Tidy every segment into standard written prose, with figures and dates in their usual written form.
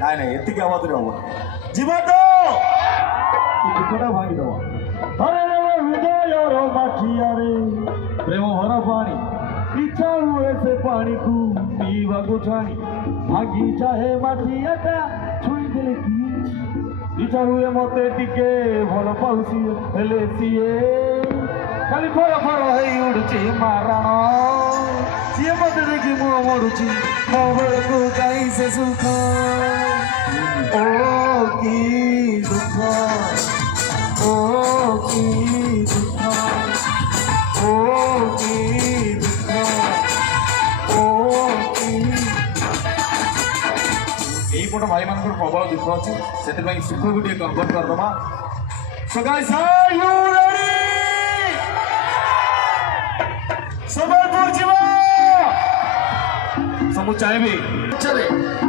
নাই নাই এর থেকে আমাদের হবো জীবন দুঃখটা ভাঙি দেওয়া হরে হৃদয় মাঠিয়ারে প্রেম ভরা পানি ইচ্ছা হয়েছে পানিକୁ ପିଇବାକୁ ଛାଣି ଭାଙ୍ଗି ଚାହେ ମାଠିଆଟା ଛୁଇଁ ଦେଲେ କିଏ ଇଚ୍ଛା ହୁଏ ମତେ ଟିକେ ଭଲ ପାଉସି ହେଲେ ସିଏ ଖାଲି ଫର ଫର ହେଇ ଉଡୁଛି ମାରଣ ସିଏ ମତେ ଦେଖି ମୁଁ ମରୁଛି ମୋ ବେଳକୁ କାହିଁ ସେ ସୁଖ ଓ କି ଦୁଃଖ ଓ କି ଦୁଃଖ ଓ କି ଦୁଃଖ ଓ କି ଏଇପଟ ଭାଇମାନଙ୍କର ପ୍ରବଳ ଦୁଃଖ ଅଛି ସେଥିପାଇଁ ସୁଖକୁ ଟିକେ କନଭର୍ଟ କରିଦେବା So guys, are you ready? Sambalpur ଯିବା ସବୁ ଚାହିଁବି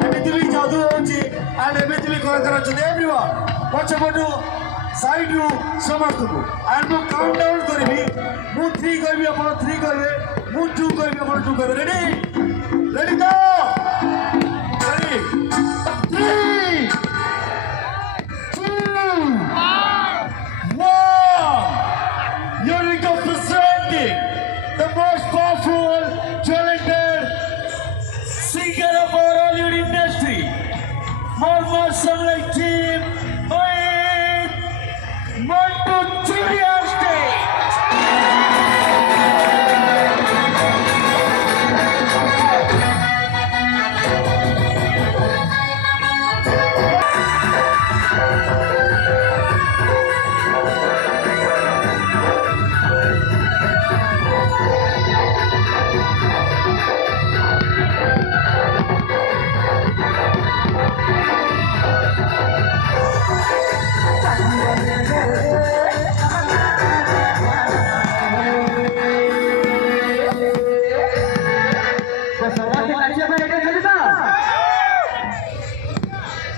ଏମିତି ବି ଯାଦୁ ହେଉଛି ଆଣ୍ଡ ଏମିତି ବି କଳାକାର ଅଛନ୍ତି ଏଭ୍ରିୱାନ୍ ପଛପଟୁ ସାଇଡ୍ରୁ ସମସ୍ତଙ୍କୁ ଆଣ୍ଡ ମୁଁ କାଉଣ୍ଟ ଡାଉନ୍ କରିବି ମୁଁ 3 କହିବି ଆପଣ 3 କହିବେ ମୁଁ 2 କହିବି ଆପଣ 2 କହିବେ ରେଡି ରେଡି ତ ରେଡି 3 2 1 here we go presenting the most powerful, talented singer of our Hollywood industry, More Sunlight Team, with Montu Churi on stage.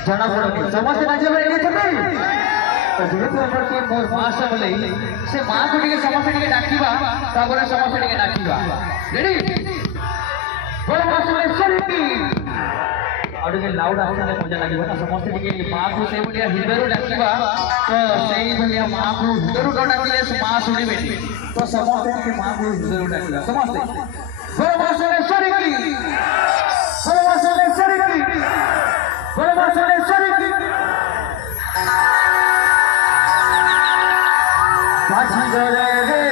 ଜଣା ପଡ଼ୁନି ସମସ୍ତେ ନାଚିବା ପାଇଁ ଏଇଠି ଯେହେତୁ ଆମର ଟିକେ ମୋର ମା ସମଲେଇ ସେ ମାଆକୁ ଟିକେ ସମସ୍ତେ ଟିକେ ଡାକିବା ତାପରେ ସମସ୍ତେ ଟିକେ ନାଚିବା ରେଡି ବଡ଼ ମା ସମଲେଶ୍ୱରୀ ଆଉ ଟିକେ ଲାଉଡ୍ ଆସିଲେ ମଜା ଲାଗିବ ନା ସମସ୍ତେ ଟିକେ ମାଆକୁ ସେଇଭଳିଆ ହୃଦୟରୁ ଡାକିବା ତ ସେଇଭଳିଆ ମାଆକୁ ହୃଦୟରୁ ନ ଡାକିଲେ ସେ ମା ଶୁଣିବେନି ତ ସମସ୍ତେ ଟିକେ ମାଆକୁ ହୃଦୟରୁ ଡାକିବା ସମସ୍ତେ ବଡ଼ ମା ସମଲେଶ୍ୱରୀ ବଡ଼ ମା ସମଲେଶ୍ୱରୀ बड़े बासुरेश्वरी की बाजी गरे रे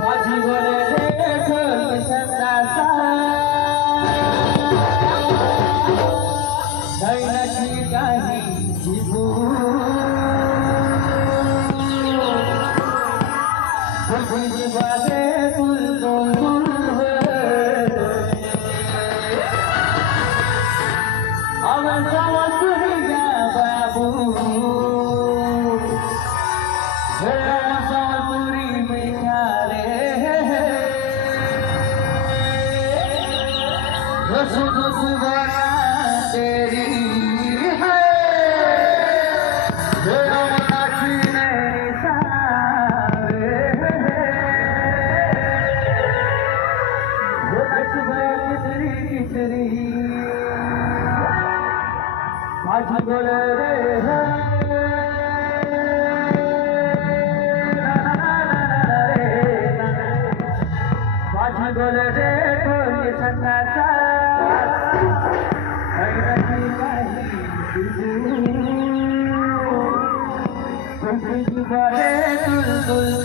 बाजी गरे रे ढोल संदासा दैनकी गाही जीबू तेरी है बाजी बोले रे बाजी बोले रे कोई सन्नाटा बाजी बोले